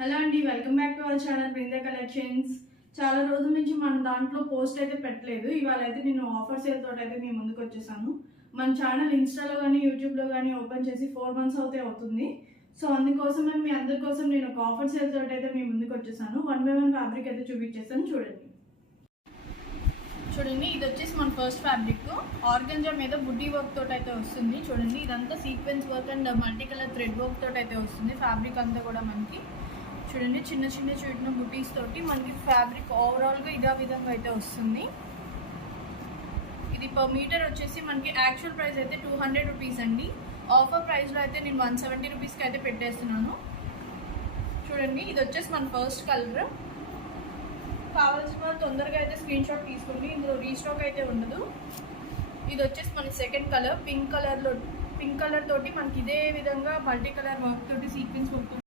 Hello అండి, welcome back to our channel Brinda collections. చాలా రోజుల నుంచి మన దాంట్లో పోస్ట్ అయితే పెట్టలేదు. ఇవాళ అయితే నేను ఆఫర్ సేల్ తోటి అయితే మీ ముందుకు వచ్చేసాను. మన ఛానల్ ఇన్స్టాలో కానీ యూట్యూబ్లో కానీ ఓపెన్ చేసి 4 months అవుతుంది. సో అందుకోసం మీ అందరి కోసం నేను ఒక ఆఫర్ సేల్ తోటి అయితే మీ ముందుకు వచ్చేసాను. 1 by 1 ఫ్యాబ్రిక్ అయితే చూపించేసాను. చూడండి, ఇది వచ్చేసి మన ఫస్ట్ ఫ్యాబ్రిక్ ఆర్గంజా మీద బుడ్డీ వర్క్ తోటి అయితే వస్తుంది. చూడండి, ఇదంతా sequence work and multi colour thread work తోటి అయితే వస్తుంది. ఫ్యాబ్రిక్ అంతా కూడా మనకి చూడండి చిన్న చిన్న చూడిన బుటీస్ తోటి మనకి ఫ్యాబ్రిక్ ఓవరాల్గా ఇదే విధంగా అయితే వస్తుంది. ఇది పర్ మీటర్ వచ్చేసి మనకి యాక్చువల్ ప్రైస్ అయితే 200 రూపీస్ అండి. ఆఫర్ ప్రైస్లో అయితే నేను 170 రూపీస్కి అయితే పెట్టేస్తున్నాను. చూడండి, ఇది వచ్చేసి మన ఫస్ట్ కలర్. కావాల్సిన వాళ్ళు తొందరగా అయితే స్క్రీన్ షాట్ తీసుకోండి, ఇందులో రీస్టాక్ అయితే ఉండదు. ఇది వచ్చేసి మన సెకండ్ కలర్ పింక్ కలర్ తోటి మనకి ఇదే విధంగా మల్టీ కలర్ వర్క్ తోటి సీక్వెన్స్ వర్క్